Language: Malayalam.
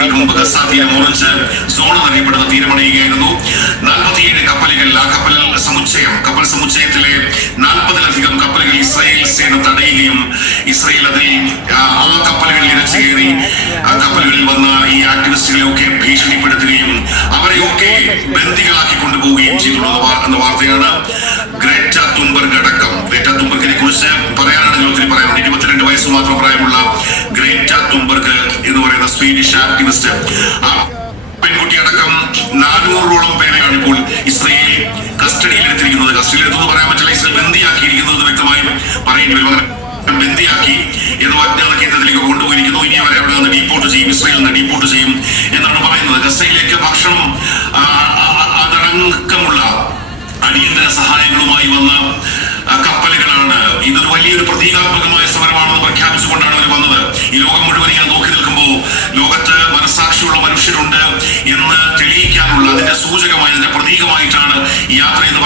നാളുകൾക്ക് മുമ്പ് ഗസ തീരം ഓറഞ്ച് സോൺ എന്നറിയപ്പെടുന്ന തീരമണയുകയായിരുന്നു. 47 കപ്പലുകൾ, ആ കപ്പൽ സമുച്ചയത്തിലെ 40-ലധികം കപ്പലുകൾ ഇസ്രായേൽ സേന തടയുകയും ഇസ്രായേൽ അതിൽ ആ കപ്പലുകളിൽ ഇരച്ചു കയറി ആ കപ്പലുകളിൽ വന്ന ഈ ആക്ടിവിസ്റ്റുകളെ ഒക്കെ ഭീഷണിപ്പെടുത്തുകയും അവരെയൊക്കെ ബന്ദികളാക്കി കൊണ്ടുപോവുകയും ചെയ്തിട്ടുള്ള എന്ന വാർത്തയാണ്. ഗ്രേറ്റ തുൻബർഗ് അടക്കം, ഗ്രേറ്റ തുൻബർഗിനെ കുറിച്ച് പറയാനാണെങ്കിൽ ഒത്തിരി പറയാനുണ്ട്. 22 വയസ്സ് മാത്രം പ്രായമുള്ള ഗ്രേറ്റ തുൻബർഗ് എന്ന് പറയുന്ന സ്വീഡിഷ് ആക്ടിവിസ്റ്റ്, ആ പെൺകുട്ടി അടക്കം 400ഓളം പേരെയാണ് ഇപ്പോൾ ഇസ്രായേൽ കസ്റ്റഡിയിലെടുത്തിരിക്കുന്നത്. കസ്റ്റഡിയിലെടുത്തെന്ന് പറയാൻ പറ്റില്ല, ഇസ്രായേൽ ബന്ദിയാക്കിയിരിക്കുന്നത് വ്യക്തമായും പറയേണ്ടി വരും. ബന്ദിയാക്കി എന്ന് അജ്ഞാത കേന്ദ്രത്തിലേക്ക് കൊണ്ടുപോയിരിക്കുന്നു. ഇനി അവരെ അവിടെ നിന്ന് ഡീപ്പോർട്ട് ചെയ്യും, ഇസ്രായേലിൽ നിന്ന് ഡീപ്പോർട്ട് ചെയ്യും എന്നാണ് പറയുന്നത്. ഗസയിലേക്ക് ഭക്ഷണം അതടക്കമുള്ള അടിയന്തര സഹായങ്ങളുമായി വന്ന കപ്പലുകളാണ്. ഇതൊരു വലിയൊരു പ്രതീകാത്മകമായ സമരമാണെന്ന് പ്രഖ്യാപിച്ചുകൊണ്ടാണ് അവർ വന്നത്. ഈ ലോകം മുഴുവൻ ഇങ്ങനെ നോക്കി നിൽക്കുമ്പോൾ ലോകത്ത് മനസാക്ഷിയുള്ള മനുഷ്യരുണ്ട് എന്ന് തെളിയിക്കാനുള്ള അതിന്റെ സൂചകമായി, അതിന്റെ പ്രതീകമായിട്ടാണ് ഈ യാത്ര എന്ന്